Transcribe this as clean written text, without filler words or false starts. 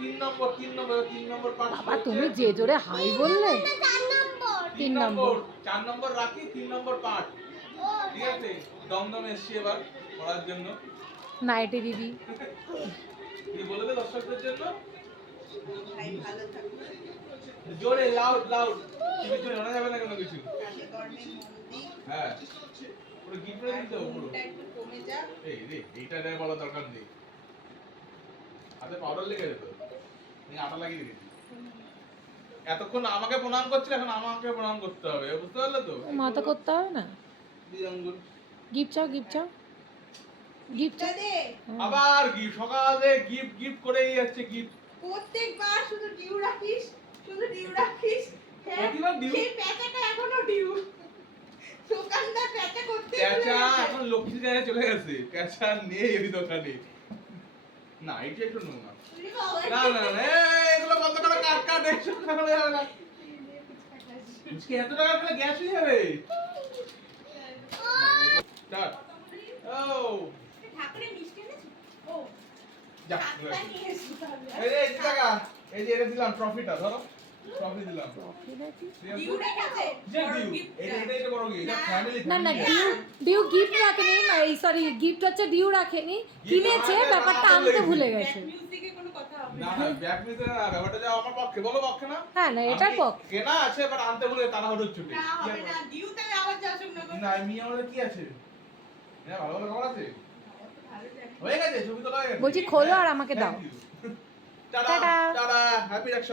তিন নম্বর পার্ট। বাবা তুমি যে জোরে হাই বললে। 3 নম্বর 4 নম্বর রাখি, 3 নম্বর পার্ট। ঠিক আছে, দমদম এসছি এবার পড়ার জন্য। নাইটি দিদি তুই বলে দে দর্শকদের জন্য। ভাই ভালো থাকবে, জোরে লাউড লাউড, টিভি তো শোনা যাবে না কোনো কিছু। কাজকর্মে মন দিই, হ্যাঁ, পুরো গিফট করে দিতে হবে পুরো। ঘুমটা একটু কমে যাক। এই রে, এইটা না বলা দরকার নেই। হাতে পাউডার লেগে যেত, আমি আটা লাগিয়ে দিয়েছি। এতক্ষণ আমাকে প্রণাম করছিল, এখন আমাকে প্রণাম করতে হবে, বুঝতে পারলে তো? মাথা করতে হবে না। দুই আঙ্গুল। গিফট চাও গিফট চাও গিফট টা দে, আবার গিফট, সকালে গিফট গিফট করেই যাচ্ছে গিফট। প্রত্যেকবার শুধু ডিউ রাখিস, শুধু ডিউ রাখিস। হ্যাঁ, প্রতিবার ডিউ? সেই প্যাচাটা এখনো ডিউ। দোকানদার প্যাচা করতে প্যাঁচা এখন লক্ষ্মী জায়গায় চলে গেছে, প্যাঁচা নেই ওই দোকানে। না এটা একটু নোংরা। না না না, এগুলো বন্ধ করো, কাট কাট, একশো টাকা করে যাবে না। আজকে এত টাকা করে গ্যাস হয়ে যাবে। স্টার্ট। ও ঠাকুরে মিষ্টি এনেছো? ও, যা, হাতটা নিয়ে এসো তাহলে। এই যে এই টাকা, এই যে এটা দিলাম, ট্রফিটা ধরো, ট্রফি দিলাম। ট্রফি নাকি? ডিউ রেখেছে? যে বড় ডিউ, gift এটা বড় কি, এটা না। ফ্যামিলি। না না ডিউ ডিউ গিফট রাখেনি, এই সরি গিফট হচ্ছে ডিউ রাখেনি, কিনেছে ব্যাপারটা আনতে ভুলে গেছে। ব্যাক মিউজিকে কোনো কথা হবে না না। না, ব্যাক মিতে না, ব্যাপারটা যা আমার পক্ষে, বলো পক্ষে না। হ্যাঁ না এটার আমি পক্ষে। কেনা আছে, বাট আনতে ভুলে তাড়াহুড়োর ছুটে। না হবে না, ডিউতে আবার যাসুক না। না আমি আমাদের কি আছে? হ্যাঁ, ভালো ভালো খবর আছে। ভালো জানি। হয়ে গেছে, ছবি তোলা হয়ে গেছে। বলছি খোলো আর আমাকে দাও। Tata tata. টাটা, হ্যাপি রাখছো।